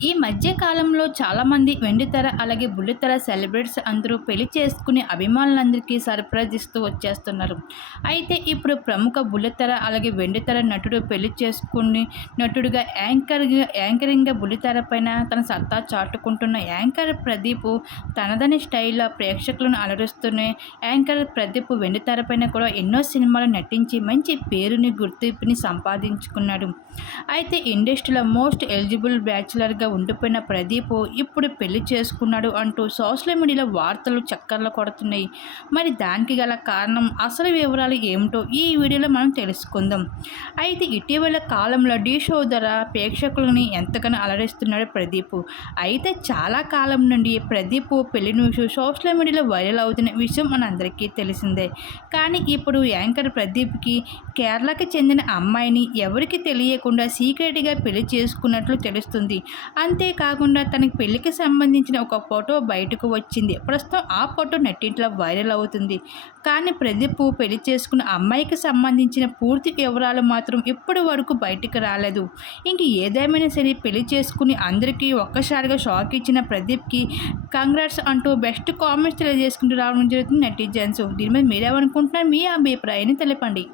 ఈ మధ్య కాలంలో చాలామంది వెండితెర అలాగే బుల్లితెర సెలబ్రిటీస్ అందరూ పెళ్ళి చేసుకుని అభిమానులందరికీ సర్ప్రైజ్ ఇస్తూ వచ్చేస్తున్నారు. అయితే ఇప్పుడు ప్రముఖ బుల్లితెర అలాగే వెండితెర నటుడు పెళ్ళి చేసుకుని నటుడుగా యాంకర్ యాంకరింగ్గా బుల్లితెర పైన తన సత్తా చాటుకుంటున్న యాంకర్ ప్రదీప్ తనదని స్టైల్లో ప్రేక్షకులను అలరిస్తూనే యాంకర్ ప్రదీప్ వెండితెర పైన కూడా ఎన్నో సినిమాలు నటించి మంచి పేరుని గుర్తింపుని సంపాదించుకున్నాడు. అయితే ఇండస్ట్రీలో మోస్ట్ ఎలిజిబుల్ బ్యాచులర్గా ఉండిపోయిన ప్రదీప్ ఇప్పుడు పెళ్ళి చేసుకున్నాడు అంటూ సోషల్ మీడియాలో వార్తలు చక్కర్లు కొడుతున్నాయి. మరి దానికి గల కారణం అసలు వివరాలు ఏమిటో ఈ వీడియోలో మనం తెలుసుకుందాం. అయితే ఇటీవల కాలంలో డీ షో ధర ప్రేక్షకులని ఎంతగానో అలరిస్తున్నాడు ప్రదీప్. అయితే చాలా కాలం నుండి ప్రదీప్ పెళ్ళి న్యూస్ సోషల్ మీడియాలో వైరల్ అవుతున్న విషయం మనందరికీ తెలిసిందే. కానీ ఇప్పుడు యాంకర్ ప్రదీప్కి కేరళకి చెందిన అమ్మాయిని ఎవరికి తెలియకుండా సీక్రెట్గా పెళ్ళి చేసుకున్నట్లు తెలుస్తుంది. అంతేకాకుండా తనకి పెళ్ళికి సంబంధించిన ఒక ఫోటో బయటకు వచ్చింది. ప్రస్తుతం ఆ ఫోటో నెట్టింట్లో వైరల్ అవుతుంది. కానీ ప్రదీప్ పెళ్ళి చేసుకున్న అమ్మాయికి సంబంధించిన పూర్తి వివరాలు మాత్రం ఇప్పటి వరకు బయటకు రాలేదు. ఇంక ఏదేమైనా సరే పెళ్ళి చేసుకుని అందరికీ ఒక్కసారిగా షాక్ ఇచ్చిన ప్రదీప్కి కంగ్రాట్స్ అంటూ బెస్ట్ కామెంట్స్ తెలియజేసుకుంటూ రావడం జరుగుతుంది నెటిజన్స్. దీని మీద మీరేమనుకుంటున్నారు? మీ అభిప్రాయాన్ని తెలపండి.